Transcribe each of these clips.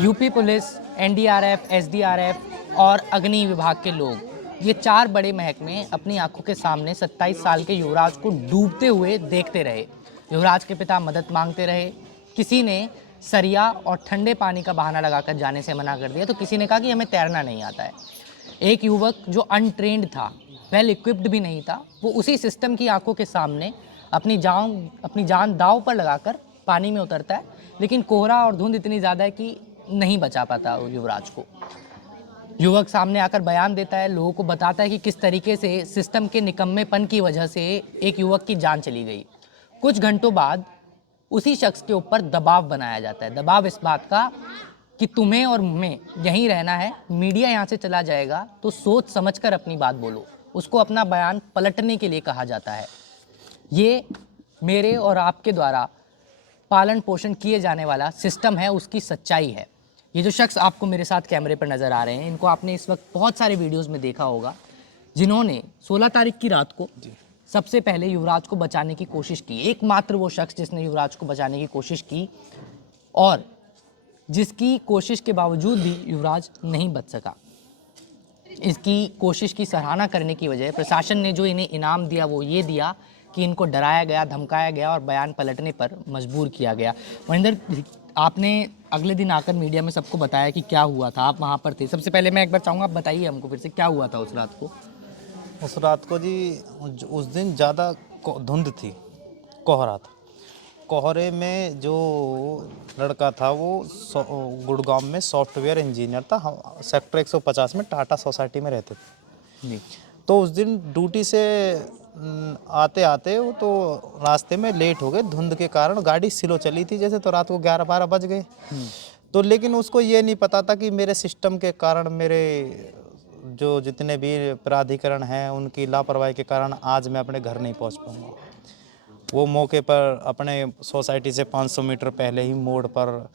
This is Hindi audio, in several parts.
यूपी पुलिस, एनडीआरएफ, एसडीआरएफ और अग्नि विभाग के लोग, ये चार बड़े महकमे अपनी आंखों के सामने 27 साल के युवराज को डूबते हुए देखते रहे। युवराज के पिता मदद मांगते रहे। किसी ने सरिया और ठंडे पानी का बहाना लगाकर जाने से मना कर दिया, तो किसी ने कहा कि हमें तैरना नहीं आता है। एक युवक जो अनट्रेंड था, वेल इक्विप्ड भी नहीं था, वो उसी सिस्टम की आंखों के सामने अपनी जान दांव पर लगाकर पानी में उतरता है, लेकिन कोहरा और धुंध इतनी ज़्यादा है कि नहीं बचा पाता युवराज को। युवक सामने आकर बयान देता है, लोगों को बताता है कि किस तरीके से सिस्टम के निकम्मेपन की वजह से एक युवक की जान चली गई। कुछ घंटों बाद उसी शख्स के ऊपर दबाव बनाया जाता है। दबाव इस बात का कि तुम्हें और मैं यहीं रहना है, मीडिया यहाँ से चला जाएगा तो सोच समझकर अपनी बात बोलो। उसको अपना बयान पलटने के लिए कहा जाता है। ये मेरे और आपके द्वारा पालन पोषण किए जाने वाला सिस्टम है, उसकी सच्चाई है। ये जो शख्स आपको मेरे साथ कैमरे पर नज़र आ रहे हैं, इनको आपने इस वक्त बहुत सारे वीडियोस में देखा होगा, जिन्होंने 16 तारीख की रात को सबसे पहले युवराज को बचाने की कोशिश की। एकमात्र वो शख्स जिसने युवराज को बचाने की कोशिश की और जिसकी कोशिश के बावजूद भी युवराज नहीं बच सका। इसकी कोशिश की सराहना करने की वजह प्रशासन ने जो इन्हें इनाम दिया वो ये दिया कि इनको डराया गया, धमकाया गया और बयान पलटने पर मजबूर किया गया। महेंद्र, आपने अगले दिन आकर मीडिया में सबको बताया कि क्या हुआ था, आप वहाँ पर थे। सबसे पहले मैं एक बार चाहूँगा, आप बताइए हमको फिर से क्या हुआ था उस रात को। उस रात को जी, उस दिन ज़्यादा धुंध थी, कोहरा था। कोहरे में जो लड़का था वो गुड़गांव में सॉफ्टवेयर इंजीनियर था। हम सेक्टर 150 में टाटा सोसाइटी में रहते थे जी। तो उस दिन ड्यूटी से आते आते वो तो रास्ते में लेट हो गए, धुंध के कारण गाड़ी स्लो चली थी जैसे, तो रात को 11-12 बज गए। तो लेकिन उसको ये नहीं पता था कि मेरे सिस्टम के कारण, मेरे जो जितने भी प्राधिकरण हैं उनकी लापरवाही के कारण आज मैं अपने घर नहीं पहुंच पाऊंगा। वो मौके पर अपने सोसाइटी से 500 मीटर पहले ही मोड़ पर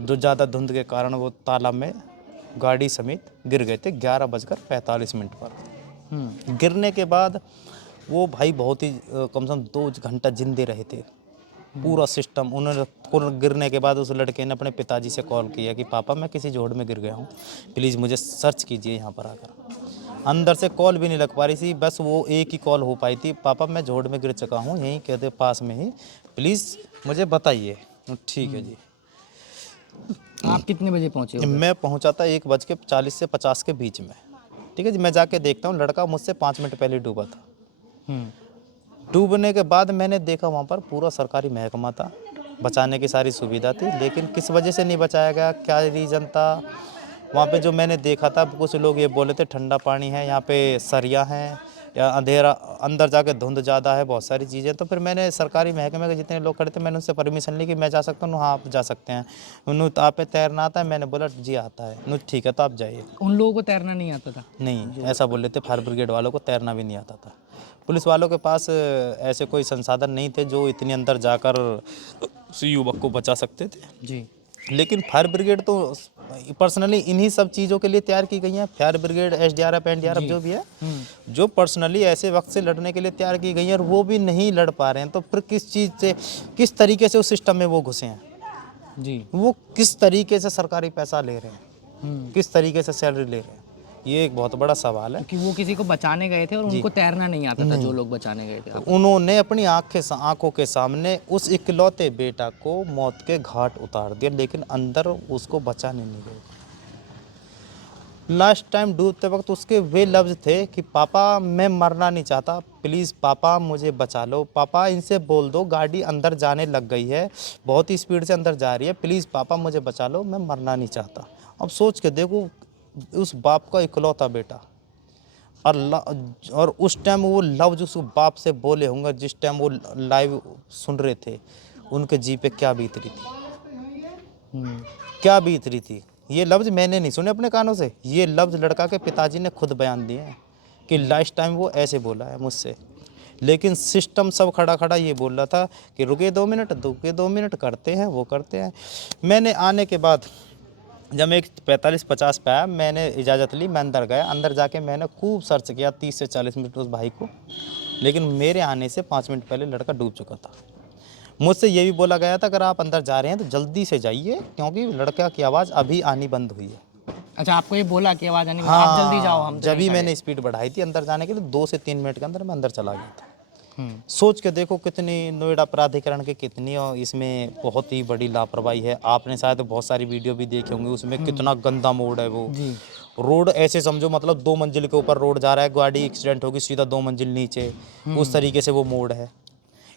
जो ज़्यादा धुंध के कारण वो तालाब में गाड़ी समेत गिर गए थे 11:45 पर। गिरने के बाद वो भाई बहुत ही कम से कम 2 घंटा जिंदे रहे थे। पूरा सिस्टम उन्होंने गिरने के बाद उस लड़के ने अपने पिताजी से कॉल किया कि पापा मैं किसी जोड़ में गिर गया हूँ, प्लीज़ मुझे सर्च कीजिए यहाँ पर आकर। अंदर से कॉल भी नहीं लग पा रही थी, बस वो एक ही कॉल हो पाई थी, पापा मैं जोड़ में गिर चुका हूँ, यहीं कहते पास में ही, प्लीज़ मुझे बताइए। ठीक है जी। आप कितने बजे पहुँचे? मैं पहुँचा था 1:40 से 50 के बीच में। ठीक है जी, मैं जाके देखता हूँ, लड़का मुझसे 5 मिनट पहले डूबा था। डूबने के बाद मैंने देखा वहाँ पर पूरा सरकारी महकमा था, बचाने की सारी सुविधा थी, लेकिन किस वजह से नहीं बचाया गया, क्या रीज़न था। वहाँ पे जो मैंने देखा था, कुछ लोग ये बोले थे ठंडा पानी है, यहाँ पे सरिया हैं, या अंधेरा, अंदर जाके धुंध ज़्यादा है, बहुत सारी चीज़ें। तो फिर मैंने सरकारी महकमे के जितने लोग खड़े थे, मैंने उनसे परमिशन ली कि मैं जा सकता हूँ। हाँ आप जा सकते हैं। उन्होंने तो आप पे तैरना आता है? मैंने बोला जी आता है। उन्होंने ठीक है तो आप जाइए। उन लोगों को तैरना नहीं आता था? नहीं, ऐसा बोल रहे थे, फायर ब्रिगेड वालों को तैरना भी नहीं आता था। पुलिस वालों के पास ऐसे कोई संसाधन नहीं थे जो इतनी अंदर जाकर उस युवक को बचा सकते थे जी। लेकिन फायर ब्रिगेड तो पर्सनली इन्हीं सब चीज़ों के लिए तैयार की गई हैं। फायर ब्रिगेड, एसडीआरएफ, एनडीआरएफ जो भी है, जो पर्सनली ऐसे वक्त से लड़ने के लिए तैयार की गई हैं, और वो भी नहीं लड़ पा रहे हैं, तो फिर किस चीज़ से, किस तरीके से उस सिस्टम में वो घुसे हैं जी। वो किस तरीके से सरकारी पैसा ले रहे हैं, किस तरीके से सैलरी ले रहे हैं, ये एक बहुत बड़ा सवाल है। कि वो किसी को बचाने गए थे और उनको तैरना नहीं आता था, जो लोग बचाने गए थे। उन्होंने अपनी आंखों के सामने उस इकलौते बेटा को मौत के घाट उतार दिया, लेकिन अंदर उसको बचाने नहीं गए। लास्ट टाइम डूबते वक्त उसके वे लफ्ज़ थे कि पापा मैं मरना नहीं चाहता, प्लीज़ पापा मुझे बचा लो, पापा इनसे बोल दो गाड़ी अंदर जाने लग गई है, बहुत ही स्पीड से अंदर जा रही है, प्लीज़ पापा मुझे बचा लो, मैं मरना नहीं चाहता। अब सोच के देखो, उस बाप का इकलौता बेटा, और उस टाइम वो लफ्ज़ उस बाप से बोले होंगे जिस टाइम वो लाइव सुन रहे थे, उनके जी पे क्या बीत रही थी, क्या बीत रही थी। ये लफ्ज़ मैंने नहीं सुने अपने कानों से, ये लफ्ज़ लड़का के पिताजी ने खुद बयान दिए हैं कि लास्ट टाइम वो ऐसे बोला है मुझसे। लेकिन सिस्टम सब खड़ा खड़ा ये बोल रहा था कि रुके 2 मिनट, रुके 2 मिनट, करते हैं वो करते हैं। मैंने आने के बाद जब मैं 45-50 पे आया, मैंने इजाज़त ली, मैं अंदर गया। अंदर जाके मैंने खूब सर्च किया 30 से 40 मिनट उस भाई को, लेकिन मेरे आने से 5 मिनट पहले लड़का डूब चुका था। मुझसे ये भी बोला गया था अगर आप अंदर जा रहे हैं तो जल्दी से जाइए, क्योंकि लड़का की आवाज़ अभी आनी बंद हुई है। अच्छा, आपको ये बोला कि आवाज़ आनी, आप जल्दी जाओ, हम तो जब नहीं ही खड़े। मैंने स्पीड बढ़ाई थी अंदर जाने के लिए, 2 से 3 मिनट के अंदर मैं अंदर चला गया था। हम्म, सोच के देखो कितनी नोएडा प्राधिकरण की कितनी और इसमें बहुत ही बड़ी लापरवाही है। आपने शायद बहुत सारी वीडियो भी देखे होंगे, उसमें कितना गंदा मोड़ है वो। जी। रोड ऐसे समझो मतलब 2 मंजिल के ऊपर रोड जा रहा है, गाड़ी एक्सीडेंट होगी सीधा 2 मंजिल नीचे, उस तरीके से वो मोड़ है।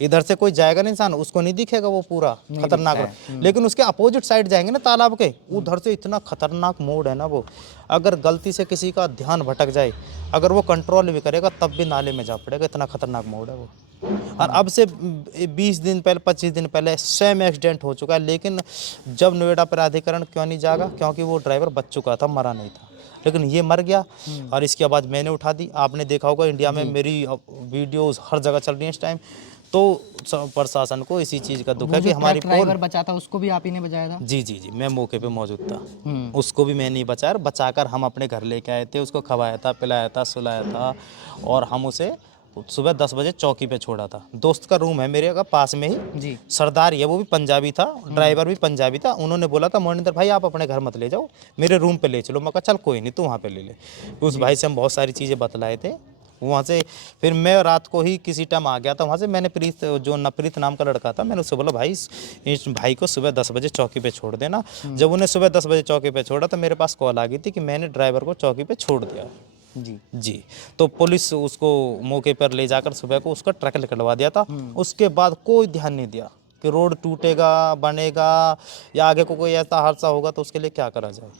इधर से कोई जाएगा ना इंसान, उसको नहीं दिखेगा वो पूरा नहीं खतरनाक दिखता रोड। है। लेकिन उसके अपोजिट साइड जाएंगे ना तालाब के, उधर से इतना खतरनाक मोड़ है ना वो, अगर गलती से किसी का ध्यान भटक जाए, अगर वो कंट्रोल भी करेगा तब भी नाले में जा पड़ेगा, इतना खतरनाक मोड़ है वो। और अब से 20 दिन पहले 25 दिन पहले सेम एक्सीडेंट हो चुका है, लेकिन जब नोएडा प्राधिकरण क्यों नहीं जागा, क्योंकि वो ड्राइवर बच चुका था, मरा नहीं था। लेकिन ये मर गया और इसकी आवाज़ मैंने उठा दी। आपने देखा होगा इंडिया में मेरी वीडियोस हर जगह चल रही हैं इस टाइम। तो प्रशासन को इसी चीज़ का दुख वो है जो कि हमारी ट्रक ड्राइवर बचा था उसको भी आप ही ने बचाया था? जी जी जी, मैं मौके पे मौजूद था। हम्म, उसको भी मैं नहीं बचाया, और बचाकर हम अपने घर लेके आए थे, उसको खवाया था, पिलाया था, सुलाया था, और हम उसे सुबह 10 बजे चौकी पे छोड़ा था। दोस्त का रूम है मेरे का पास में ही, जी। सरदार है, वो भी पंजाबी था, ड्राइवर भी पंजाबी था। उन्होंने बोला था मोनिंदर भाई आप अपने घर मत ले जाओ, मेरे रूम पे ले चलो। मैं कहा चल कोई नहीं, तू वहाँ पे ले ले। उस भाई से हम बहुत सारी चीज़ें बतलाए थे। वहाँ से फिर मैं रात को ही किसी टाइम आ गया था वहाँ से। मैंने प्रीत, जो नवप्रीत नाम का लड़का था, मैंने उससे बोला भाई इस भाई को सुबह 10 बजे चौकी पे छोड़ देना। जब उन्हें सुबह 10 बजे चौकी पे छोड़ा तो मेरे पास कॉल आ गई थी कि मैंने ड्राइवर को चौकी पे छोड़ दिया। जी। जी, तो पुलिस उसको मौके पर ले जाकर सुबह को उसका ट्रक निकलवा दिया था। उसके बाद कोई ध्यान नहीं दिया कि रोड टूटेगा, बनेगा, या आगे को कोई ऐसा हादसा होगा तो उसके लिए क्या करा जाए।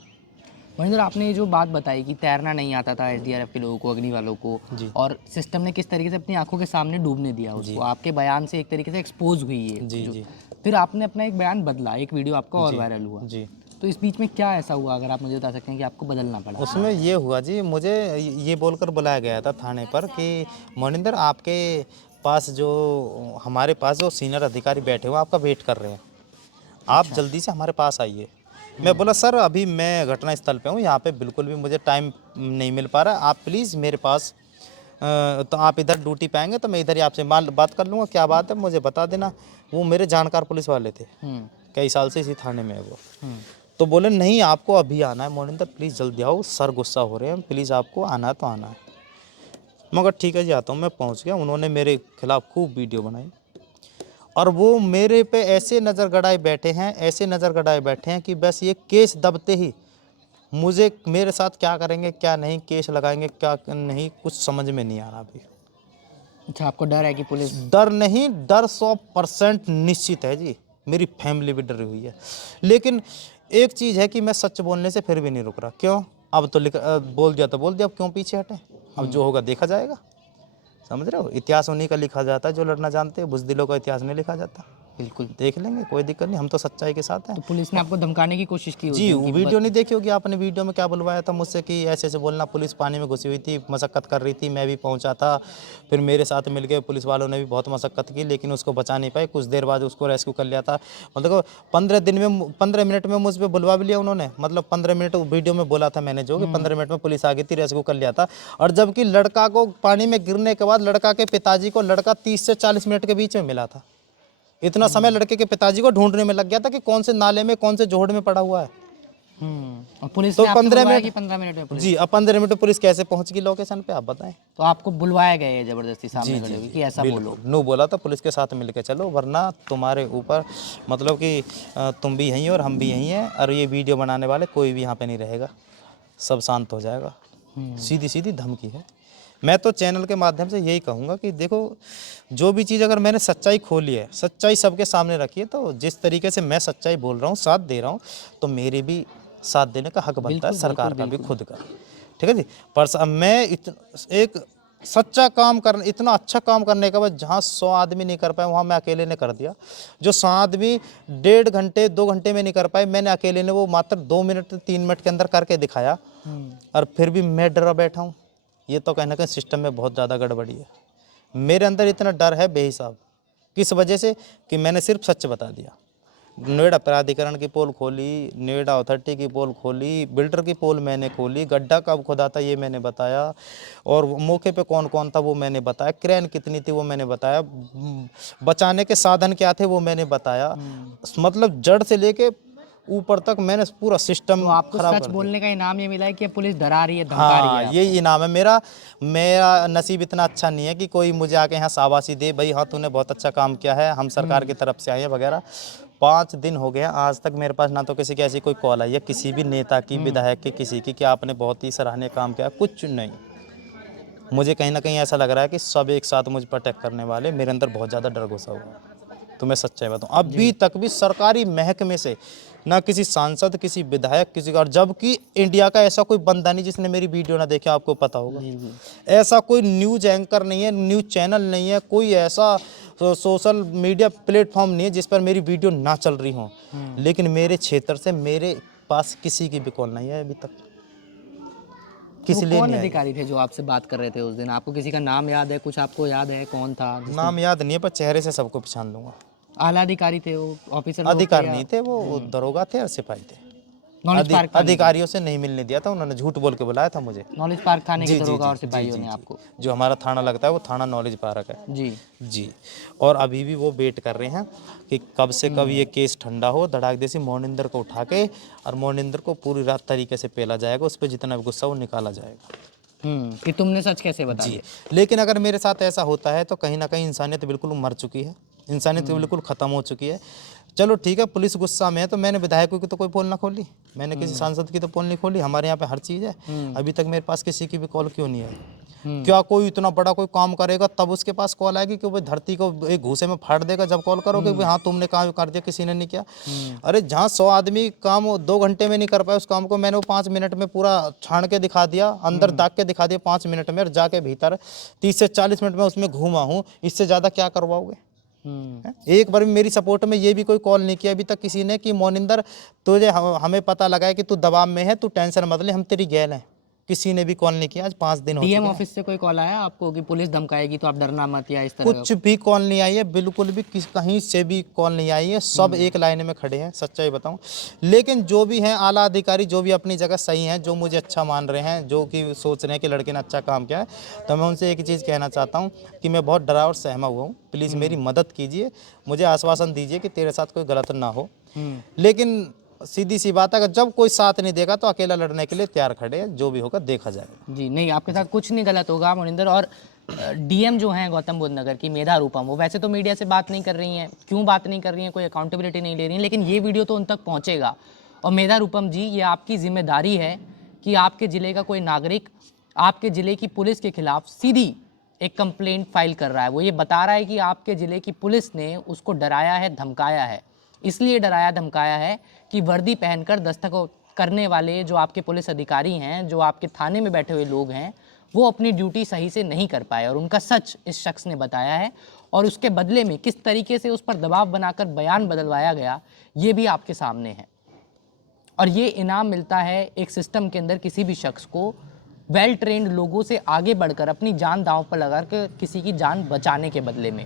महेंद्र, आपने ये जो बात बताई कि तैरना नहीं आता था एसडीआरएफ के लोगों को, अग्नि वालों को, जी और सिस्टम ने किस तरीके से अपनी आंखों के सामने डूबने दिया उसको, आपके बयान से एक तरीके से एक्सपोज हुई है जी जो। जी फिर आपने अपना एक बयान बदला, एक वीडियो आपका और वायरल हुआ। जी। तो इस बीच में क्या ऐसा हुआ, अगर आप मुझे बता सकते हैं कि आपको बदलना पड़ा? उसमें ये हुआ जी, मुझे ये बोलकर बुलाया गया था थाने पर कि मोनिंदर आपके पास जो हमारे पास जो सीनियर अधिकारी बैठे हुए हैं आपका वेट कर रहे हैं, आप जल्दी से हमारे पास आइए। मैं बोला सर अभी मैं घटना स्थल पे हूँ, यहाँ पे बिल्कुल भी मुझे टाइम नहीं मिल पा रहा है, आप प्लीज़ मेरे पास तो आप इधर ड्यूटी पे आएंगे तो मैं इधर ही आपसे बात कर लूँगा, क्या बात है मुझे बता देना। वो मेरे जानकार पुलिस वाले थे, कई साल से इसी थाने में है वो। तो बोले नहीं आपको अभी आना है मोनिंदर, प्लीज़ जल्दी आओ, सर गुस्सा हो रहे हैं, प्लीज़ आपको आना है तो आना है। मगर ठीक है जी आता हूँ। मैं पहुँच गया, उन्होंने मेरे खिलाफ़ खूब वीडियो बनाई, और वो मेरे पे ऐसे नज़र गड़ाए बैठे हैं, ऐसे नज़र गड़ाए बैठे हैं कि बस ये केस दबते ही मुझे, मेरे साथ क्या करेंगे क्या नहीं, केस लगाएंगे क्या नहीं, कुछ समझ में नहीं आ रहा अभी। अच्छा, आपको डर है कि पुलिस? डर नहीं, डर 100% निश्चित है जी, मेरी फैमिली भी डरी हुई है। लेकिन एक चीज़ है कि मैं सच बोलने से फिर भी नहीं रुक रहा। क्यों? अब तो बोल दिया तो बोल दिया, अब क्यों पीछे हटें? अब जो होगा देखा जाएगा। समझ रहे हो, इतिहास उन्हीं का लिखा जाता है जो लड़ना जानते हैं, बुज़दिलों का इतिहास नहीं लिखा जाता। बिल्कुल। देख लेंगे, कोई दिक्कत नहीं, हम तो सच्चाई के साथ हैं। तो पुलिस ने आपको धमकाने की कोशिश की उस जी, दिन वो कि वीडियो नहीं देखी होगी आपने, वीडियो में क्या बुलवाया था मुझसे कि ऐसे ऐसे बोलना। पुलिस पानी में घुसी हुई थी, मशक्क़त कर रही थी, मैं भी पहुंचा था। फिर मेरे साथ मिलके पुलिस वालों ने भी बहुत मशक्क़त की, लेकिन उसको बचा नहीं पाए। कुछ देर बाद उसको रेस्क्यू कर लिया था। मतलब 15 मिनट में मुझ पर बुलवा भी लिया उन्होंने। मतलब 15 मिनट वीडियो में बोला था मैंने जो कि 15 मिनट में पुलिस आ गई थी, रेस्क्यू कर लिया था। और जबकि लड़का को पानी में गिरने के बाद लड़का के पिताजी को लड़का 30 से 40 मिनट के बीच में मिला था। इतना समय लड़के के पिताजी को ढूंढने में लग गया था कि कौन से नाले में, कौन से जोहड़ में पड़ा हुआ है। और पुलिस तो ने आपसे 15 बुलवाया मिनट कि 15 मिनट में पुलिस? जी, अब 15 मिनट में पुलिस कैसे पहुंच गई लोकेशन पे आप बताएं। तो आपको बुलवाया गया है जबरदस्ती सामने जी खड़े जी होके जी, कि ऐसा बोलो? बिल्कुल नो बोला था पुलिस के साथ मिलके चलो, वरना तुम्हारे ऊपर मतलब कि तुम भी यहीं और हम भी यहीं हैं, और ये वीडियो बनाने वाले कोई भी यहाँ पे नहीं रहेगा, सब शांत हो जाएगा। सीधी सीधी धमकी है। मैं तो चैनल के माध्यम से यही कहूँगा कि देखो, जो भी चीज़ अगर मैंने सच्चाई खोली है, सच्चाई सबके सामने रखी है, तो जिस तरीके से मैं सच्चाई बोल रहा हूँ, साथ दे रहा हूँ, तो मेरी भी साथ देने का हक बनता है, सरकार का भी खुद का। ठीक है जी। पर मैं एक सच्चा काम कर, इतना अच्छा काम करने के बाद जहाँ 100 आदमी नहीं कर पाए वहाँ मैं अकेले ने कर दिया। जो 100 आदमी 1.5 घंटे 2 घंटे में नहीं कर पाए, मैंने अकेले ने वो मात्र 2 मिनट 3 मिनट के अंदर करके दिखाया। और फिर भी मैं डरा बैठा हूँ। ये तो कहना कि सिस्टम में बहुत ज़्यादा गड़बड़ी है। मेरे अंदर इतना डर है बेहिसाब, किस वजह से कि मैंने सिर्फ सच बता दिया। नोएडा प्राधिकरण की पोल खोली, नोएडा अथॉरिटी की पोल खोली, बिल्डर की पोल मैंने खोली, गड्ढा कब खुदा था ये मैंने बताया, और मौके पे कौन कौन था वो मैंने बताया, क्रेन कितनी थी वो मैंने बताया, बचाने के साधन क्या थे वो मैंने बताया। मतलब जड़ से लेके ऊपर तक मैंने पूरा सिस्टम तो आपको खराब सच कर दिया। बोलने का इनाम ये मिला है कि अब पुलिस डरा रही है, धमका रही हाँ, है यही आपको। इनाम है मेरा। मेरा नसीब इतना अच्छा नहीं है कि कोई मुझे आके यहाँ शाबाशी दे, भाई हाँ तूने बहुत अच्छा काम किया है, हम सरकार की तरफ से आए हैं वगैरह। 5 दिन हो गए हैं, आज तक मेरे पास ना तो किसी की ऐसी कोई कॉल आई है, किसी भी नेता की, विधायक की, किसी की, कि आपने बहुत ही सराहनीय काम किया, कुछ नहीं। मुझे कहीं ना कहीं ऐसा लग रहा है कि सब एक साथ मुझ पर अटैक करने वाले, मेरे अंदर बहुत ज़्यादा डर घुसा हुआ है। तो मैं सच्चाई बताऊं, अभी तक भी सरकारी महकमे से ना किसी सांसद, किसी विधायक, किसी का, और जबकि इंडिया का ऐसा कोई बंदा नहीं जिसने मेरी वीडियो ना देखा, आपको पता होगा। ऐसा कोई न्यूज एंकर नहीं है, न्यूज चैनल नहीं है, कोई ऐसा सोशल मीडिया प्लेटफॉर्म नहीं है जिस पर मेरी वीडियो ना चल रही हो। लेकिन मेरे क्षेत्र से मेरे पास किसी की भी कॉल नहीं है अभी तक, वो किसी लिए कौन नहीं आई। अधिकारी थे जो आपसे बात कर रहे थे उस दिन? आपको किसी का नाम याद है? कुछ आपको याद है कौन था जिसने? नाम याद नहीं है पर चेहरे से सबको पहचान लूंगा। आला अधिकारी थे वो, ऑफिसर लोग थे अधिकार या नहीं थे, वो दरोगा थे और सिपाही थे। नॉलेज पार्क थाने के? अधिकारियों से नहीं मिलने दिया था, उन्होंने झूठ बोल के बुलाया था मुझे। नॉलेज पार्क थाने के जी जी दरोगा जी और जी सिपाहियों जी ने जी, आपको? जो हमारा थाना लगता है वो थाना नॉलेज पार्क है। जी। जी, और अभी भी वो वेट कर रहे हैं कि कब से कब ये केस ठंडा हो, धड़ाक देसी मोनिंदर को उठा के, और मोनिंदर को पूरी रात तरीके से पेला जाएगा, उस पर जितना भी गुस्सा वो निकाला जाएगा। कि तुमने सच कैसे बता जी, दिया? लेकिन अगर मेरे साथ ऐसा होता है तो कहीं ना कहीं इंसानियत बिल्कुल मर चुकी है, इंसानियत बिल्कुल ख़त्म हो चुकी है। चलो ठीक है, पुलिस गुस्सा में है, तो मैंने विधायकों की तो कोई पोल ना खोली, मैंने किसी सांसद की तो पोल नहीं खोली, हमारे यहाँ पे हर चीज़ है। अभी तक मेरे पास किसी की भी कॉल क्यों नहीं आई? क्या कोई इतना बड़ा कोई काम करेगा तब उसके पास कॉल आएगी कि वो धरती को एक घूसे में फाड़ देगा जब कॉल करोगे कि हाँ तुमने काम कर दिया, किसी ने नहीं किया। अरे जहाँ 100 आदमी काम 2 घंटे में नहीं कर पाए, उस काम को मैंने वो 5 मिनट में पूरा छान के दिखा दिया, अंदर दाग के दिखा दिया 5 मिनट में, और जाके भीतर 30 से 40 मिनट में उसमें घूमा हूँ। इससे ज़्यादा क्या करवाओगे? हैं? एक बार भी मेरी सपोर्ट में ये भी कोई कॉल नहीं किया अभी तक किसी ने कि मोनिंदर तुझे हमें पता लगा है कि तू दबाव में है, तू टेंशन मत ले, हम तेरी गैल हैं। किसी ने भी कॉल नहीं किया, आज 5 दिन हो चुके डीएम हैं। ऑफिस से कोई कॉल आया आपको कि पुलिस धमकाएगी तो आप डरना मत या इस तरह का? कुछ भी कॉल नहीं आई है, बिल्कुल भी कहीं से भी कॉल नहीं आई है, सब एक लाइन में खड़े हैं, सच्चाई बताऊं। लेकिन जो भी हैं आला अधिकारी, जो भी अपनी जगह सही हैं, जो मुझे अच्छा मान रहे हैं, जो कि सोच रहे हैं कि लड़के ने अच्छा काम किया है, तो मैं उनसे एक चीज़ कहना चाहता हूँ कि मैं बहुत डरा और सहमा हुआ हूँ, प्लीज़ मेरी मदद कीजिए, मुझे आश्वासन दीजिए कि तेरे साथ कोई गलत ना हो। लेकिन सीधी सी बात है, अगर जब कोई साथ नहीं देगा तो अकेला लड़ने के लिए तैयार खड़े हैं, जो भी होगा देखा जाएगा। जी नहीं, आपके साथ कुछ नहीं गलत होगा मोनिंदर। और डीएम जो हैं गौतम बुद्ध नगर की, मेधा रूपम, वो वैसे तो मीडिया से बात नहीं कर रही हैं। क्यों बात नहीं कर रही हैं? कोई अकाउंटेबिलिटी नहीं ले रही हैं, लेकिन ये वीडियो तो उन तक पहुंचेगा। और मेधा रूपम जी, ये आपकी जिम्मेदारी है कि आपके ज़िले का कोई नागरिक आपके ज़िले की पुलिस के खिलाफ सीधी एक कंप्लेंट फाइल कर रहा है। वो ये बता रहा है कि आपके ज़िले की पुलिस ने उसको डराया है, धमकाया है। इसलिए डराया धमकाया है कि वर्दी पहनकर दस्तखत करने वाले जो आपके पुलिस अधिकारी हैं, जो आपके थाने में बैठे हुए लोग हैं, वो अपनी ड्यूटी सही से नहीं कर पाए, और उनका सच इस शख्स ने बताया है। और उसके बदले में किस तरीके से उस पर दबाव बनाकर बयान बदलवाया गया, ये भी आपके सामने है। और ये इनाम मिलता है एक सिस्टम के अंदर किसी भी शख्स को वेल ट्रेंड लोगों से आगे बढ़कर अपनी जान दांव पर लगाकर किसी की जान बचाने के बदले में।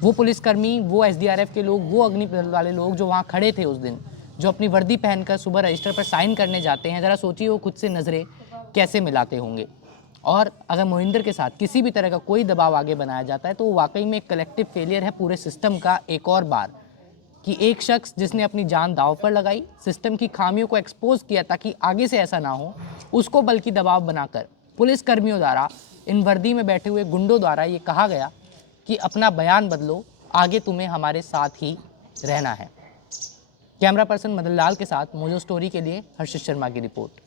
वो पुलिसकर्मी, वो एसडीआरएफ के लोग, वो अग्निशमन वाले लोग जो वहाँ खड़े थे उस दिन, जो अपनी वर्दी पहनकर सुबह रजिस्टर पर साइन करने जाते हैं, ज़रा सोचिए वो खुद से नज़रें कैसे मिलाते होंगे। और अगर मोहिंदर के साथ किसी भी तरह का कोई दबाव आगे बनाया जाता है तो वो वाकई में एक कलेक्टिव फेलियर है पूरे सिस्टम का, एक और बार, कि एक शख्स जिसने अपनी जान दांव पर लगाई, सिस्टम की खामियों को एक्सपोज किया ताकि आगे से ऐसा ना हो, उसको बल्कि दबाव बनाकर पुलिस कर्मियों द्वारा, इन वर्दी में बैठे हुए गुंडों द्वारा ये कहा गया कि अपना बयान बदलो, आगे तुम्हें हमारे साथ ही रहना है। कैमरा पर्सन मदन लाल के साथ मोजो स्टोरी के लिए हर्षित शर्मा की रिपोर्ट।